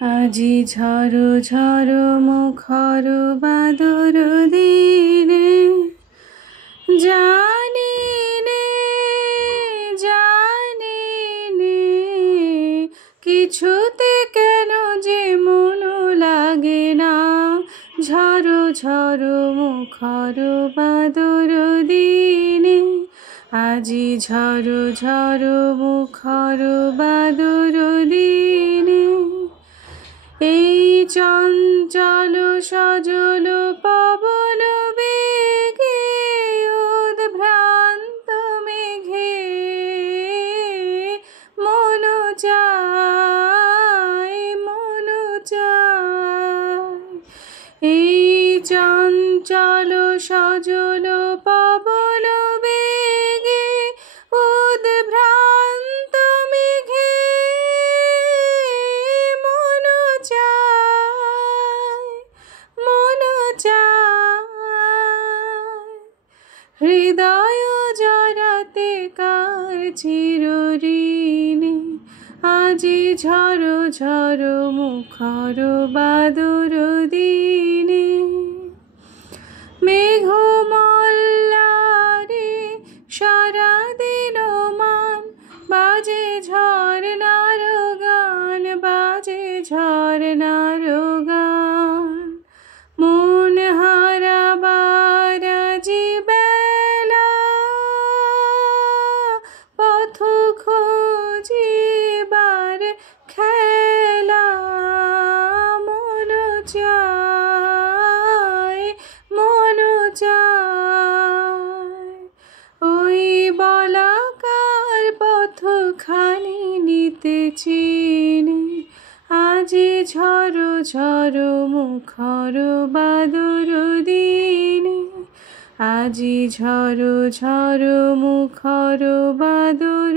আজি ঝড়ো ঝড়ো মুখর বাদর দিনে জানি নে জানি নে কিছুতে কেন যে মন লাগে না। ঝড়ো ঝড়ো মুখর বাদর দিনে আজি ঝড়ো ঝড়ো মুখর বাদর দিনে এই চঞ্চল সজল পবন বেগে উদ্ভ্রান্ত মেঘে মন চায় মন চায়। এই চঞ্চল সজল পবন বেগে উদ্ভ্রান্ত মেঘে মন চায় মন চায়। হৃদয় জড়াতে কার চিরঋণী আজি ঝড়ো ঝড়ো মুখর বাদর দিনে মেঘমল্লারে সারাদিন মান বাজে ঝরনার গান বাজে ঝরনার গান। মন হারাবার আজি বেলা পথ খোঁজিবার খেলা মন চায় মন চায়। ওই বলাকার পথখানি নিতেছি আজি ঝড়ো ঝড়ো মুখর বাদর দিনে আজি ঝড়ো ঝড়ো মুখর বাদর